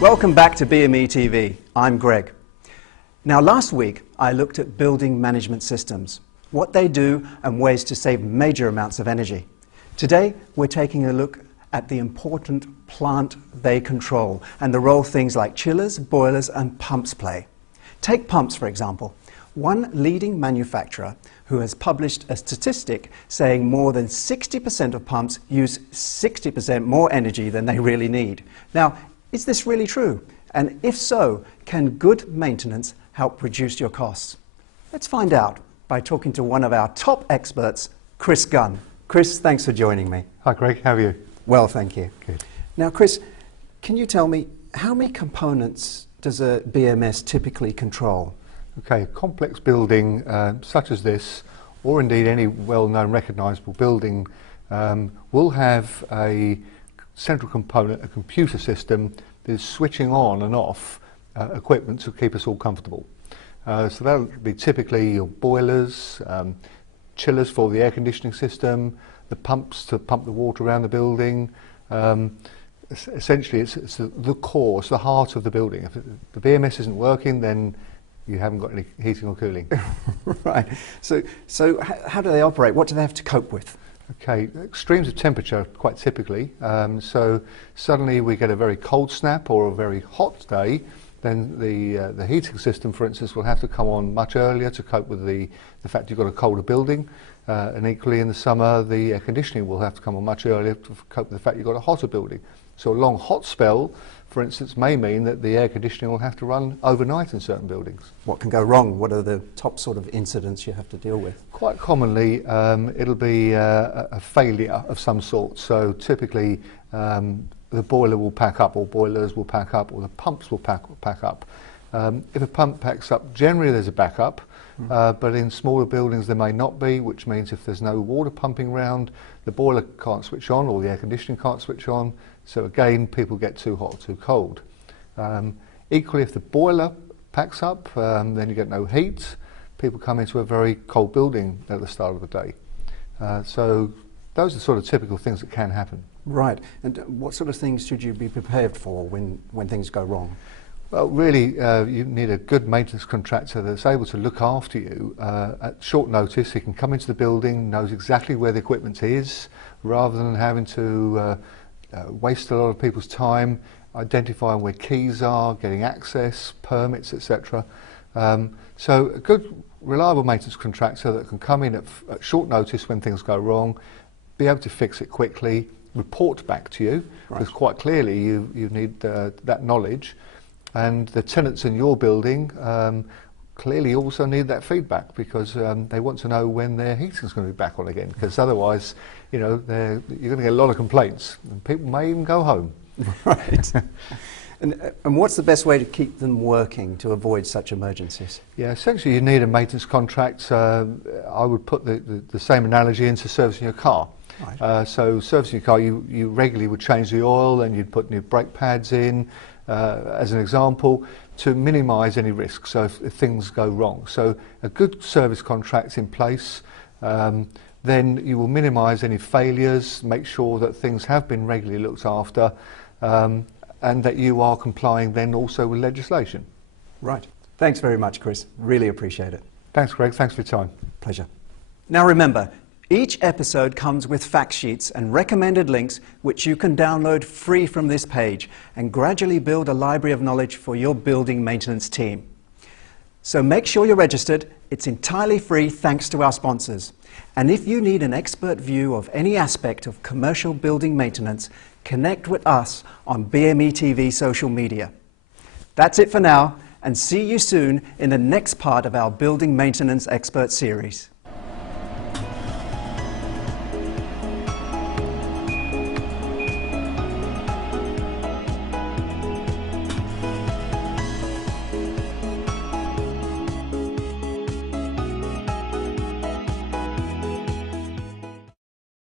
Welcome back to BME TV. I'm Greg. Now, last week I looked at building management systems, what they do and ways to save major amounts of energy. Today we're taking a look at the important plant they control and the role things like chillers, boilers and pumps play. Take pumps, for example. One leading manufacturer who has published a statistic saying more than 60% of pumps use 60% more energy than they really need. Now, is this really true? And if so, can good maintenance help reduce your costs? Let's find out by talking to one of our top experts, Chris Gunn. Chris, thanks for joining me. Hi Greg, how are you? Well, thank you. Good. Now, Chris, can you tell me how many components does a BMS typically control? Okay, a complex building such as this, or indeed any well-known recognisable building, will have a central component, a computer system that is switching on and off equipment to keep us all comfortable. So that'll be typically your boilers, chillers for the air conditioning system, the pumps to pump the water around the building. Essentially, it's the core, it's the heart of the building. If the BMS isn't working, then you haven't got any heating or cooling. Right. So how do they operate? What do they have to cope with? Okay, extremes of temperature, quite typically. So suddenly we get a very cold snap or a very hot day, then the heating system, for instance, will have to come on much earlier to cope with the fact you've got a colder building. And equally in the summer, the air conditioning will have to come on much earlier to cope with the fact you've got a hotter building. So a long hot spell, for instance, may mean that the air conditioning will have to run overnight in certain buildings. What can go wrong? What are the top sort of incidents you have to deal with? Quite commonly, it'll be a failure of some sort. So typically, the boiler will pack up, or boilers will pack up, or the pumps will pack up. If a pump packs up, generally there's a backup, but in smaller buildings there may not be, which means if there's no water pumping round, the boiler can't switch on, or the air conditioning can't switch on. So again, people get too hot or too cold. Equally, if the boiler packs up, then you get no heat. People come into a very cold building at the start of the day. So those are sort of typical things that can happen. Right. And what sort of things should you be prepared for when things go wrong? Well, really, you need a good maintenance contractor that's able to look after you at short notice. He can come into the building, knows exactly where the equipment is, rather than having to waste a lot of people's time identifying where keys are, getting access, permits, etc. So a good, reliable maintenance contractor that can come in at short notice when things go wrong, be able to fix it quickly, report back to you, because quite clearly you need that knowledge. And the tenants in your building clearly also need that feedback, because they want to know when their heating's going to be back on again, because otherwise, you know, you're going to get a lot of complaints and people may even go home. Right. And what's the best way to keep them working to avoid such emergencies? Yeah, essentially you need a maintenance contract. I would put the same analogy into servicing your car. Right. So servicing your car, you regularly would change the oil and you'd put new brake pads in, as an example, to minimise any risk, so if things go wrong. So a good service contract's in place, then you will minimise any failures, make sure that things have been regularly looked after, and that you are complying then also with legislation. Right. Thanks very much, Chris. Really appreciate it. Thanks, Greg. Thanks for your time. Pleasure. Now remember, each episode comes with fact sheets and recommended links which you can download free from this page and gradually build a library of knowledge for your building maintenance team. So make sure you're registered. It's entirely free thanks to our sponsors. And if you need an expert view of any aspect of commercial building maintenance, connect with us on BME TV social media. That's it for now, and see you soon in the next part of our Building Maintenance Expert series.